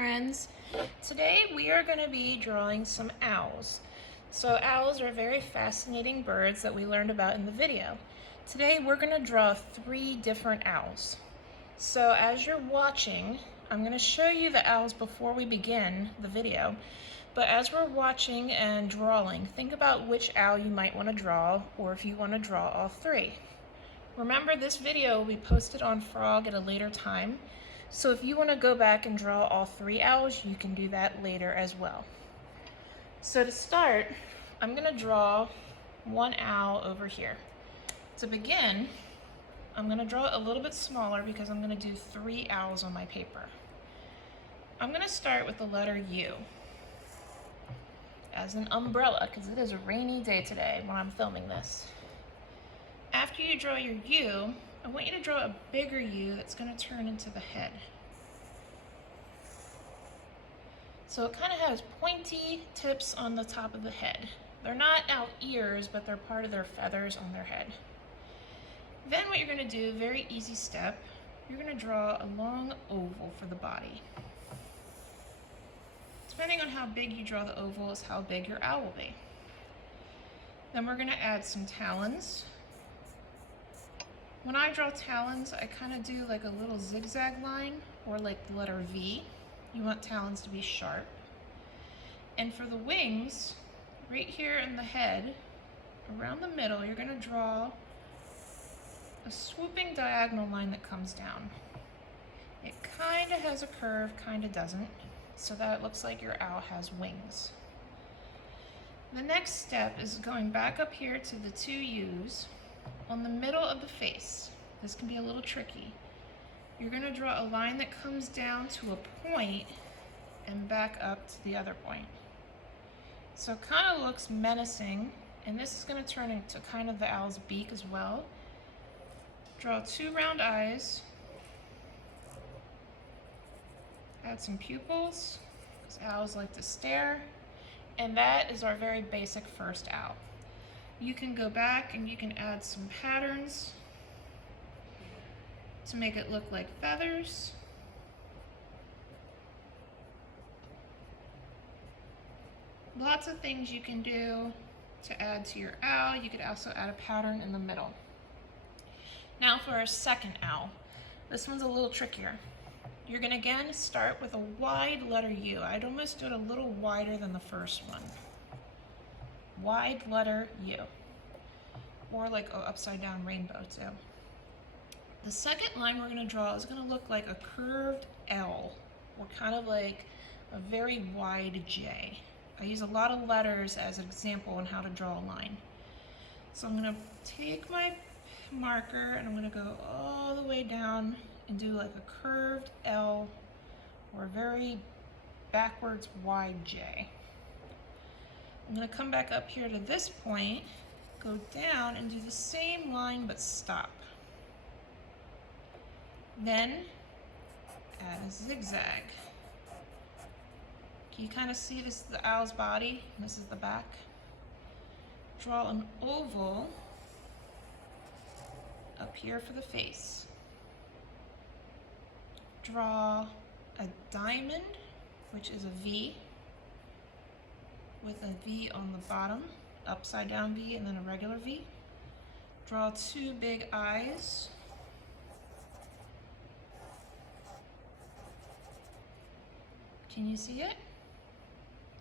friends. Today we are going to be drawing some owls. So owls are very fascinating birds that we learned about in the video. Today we're going to draw 3 different owls. So as you're watching, I'm going to show you the owls before we begin the video. But as we're watching and drawing, think about which owl you might want to draw, or if you want to draw all 3. Remember, this video will be posted on Frog at a later time, so if you want to go back and draw all 3 owls, you can do that later as well. So to start, I'm going to draw one owl over here. To begin, I'm going to draw it a little bit smaller because I'm going to do 3 owls on my paper. I'm going to start with the letter U as an umbrella because it is a rainy day today when I'm filming this. After you draw your U, I want you to draw a bigger U that's going to turn into the head. So it kind of has pointy tips on the top of the head. They're not owl ears, but they're part of their feathers on their head. Then what you're going to do, very easy step, you're going to draw a long oval for the body. Depending on how big you draw the oval is how big your owl will be. Then we're going to add some talons. When I draw talons, I kind of do like a little zigzag line, or like the letter V. You want talons to be sharp. And for the wings, right here in the head, around the middle, you're going to draw a swooping diagonal line that comes down. It kind of has a curve, kind of doesn't, so that it looks like your owl has wings. The next step is going back up here to the 2 U's. On the middle of the face, this can be a little tricky. You're going to draw a line that comes down to a point and back up to the other point. So it kind of looks menacing, and this is going to turn into kind of the owl's beak as well. Draw 2 round eyes. Add some pupils, because owls like to stare. And that is our very basic first owl. You can go back and you can add some patterns to make it look like feathers. Lots of things you can do to add to your owl. You could also add a pattern in the middle. Now for our second owl. This one's a little trickier. You're going to again start with a wide letter U. I'd almost do it a little wider than the first one. Wide letter U, or like an upside down rainbow too. The second line we're going to draw is going to look like a curved L, or kind of like a very wide J. I use a lot of letters as an example on how to draw a line. So I'm going to take my marker and I'm going to go all the way down and do like a curved L, or a very backwards wide J. I'm going to come back up here to this point, go down and do the same line but stop. Then add a zigzag. Can you kind of see this is the owl's body and this is the back? Draw an oval up here for the face. Draw a diamond, which is a V, with a V on the bottom, upside down V, and then a regular V. Draw 2 big eyes. Can you see it?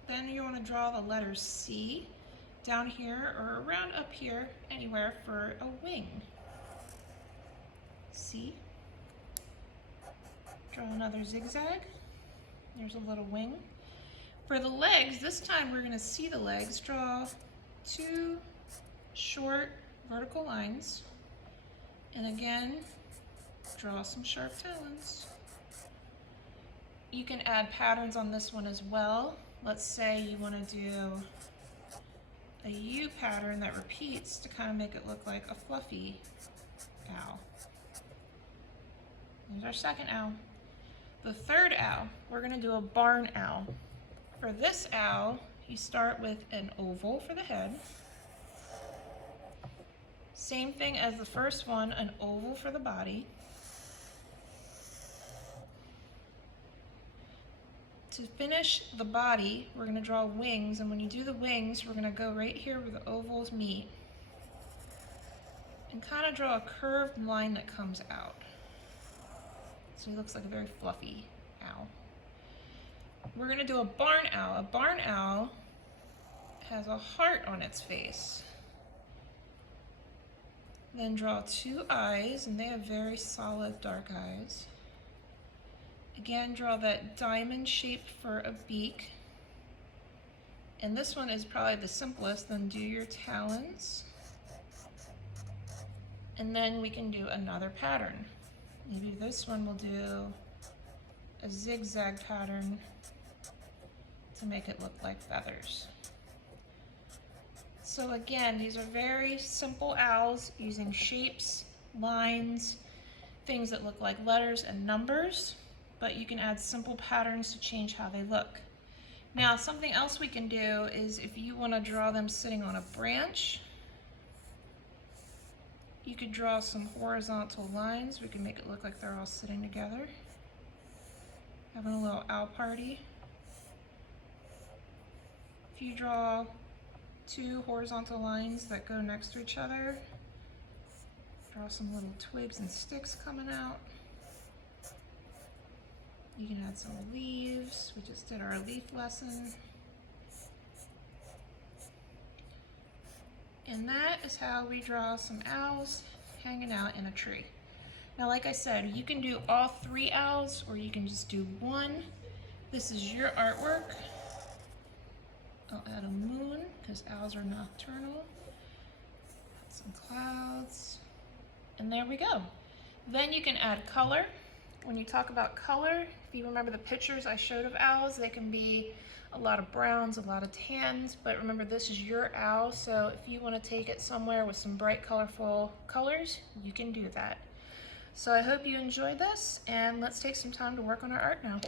Then you want to draw the letter C down here or around up here, anywhere, for a wing. C. Draw another zigzag. There's a little wing. For the legs, this time we're going to see the legs. Draw 2 short vertical lines. And again, draw some sharp talons. You can add patterns on this one as well. Let's say you want to do a U pattern that repeats to kind of make it look like a fluffy owl. There's our second owl. The third owl, we're going to do a barn owl. For this owl, you start with an oval for the head. Same thing as the first one, an oval for the body. to finish the body, we're going to draw wings, and when you do the wings, we're going to go right here where the ovals meet and kind of draw a curved line that comes out. So he looks like a very fluffy owl. We're going to do a barn owl. A barn owl has a heart on its face. Then draw two eyes, and they have very solid dark eyes. Again, draw that diamond shape for a beak. And this one is probably the simplest. Then do your talons. And then we can do another pattern. Maybe this one will do a zigzag pattern to make it look like feathers. So again, these are very simple owls using shapes, lines, things that look like letters and numbers, but you can add simple patterns to change how they look. Now, something else we can do is if you want to draw them sitting on a branch, you could draw some horizontal lines. We can make it look like they're all sitting together, having a little owl party. If you draw two horizontal lines that go next to each other, draw some little twigs and sticks coming out. You can add some leaves. We just did our leaf lesson. And that is how we draw some owls hanging out in a tree. Now, like I said, you can do all three owls or you can just do one. This is your artwork. I'll add a moon because owls are nocturnal. Add some clouds. And there we go. Then you can add color. When you talk about color, if you remember the pictures I showed of owls, they can be a lot of browns, a lot of tans, but remember this is your owl, so if you want to take it somewhere with some bright colorful colors, you can do that. So I hope you enjoyed this, and let's take some time to work on our art now.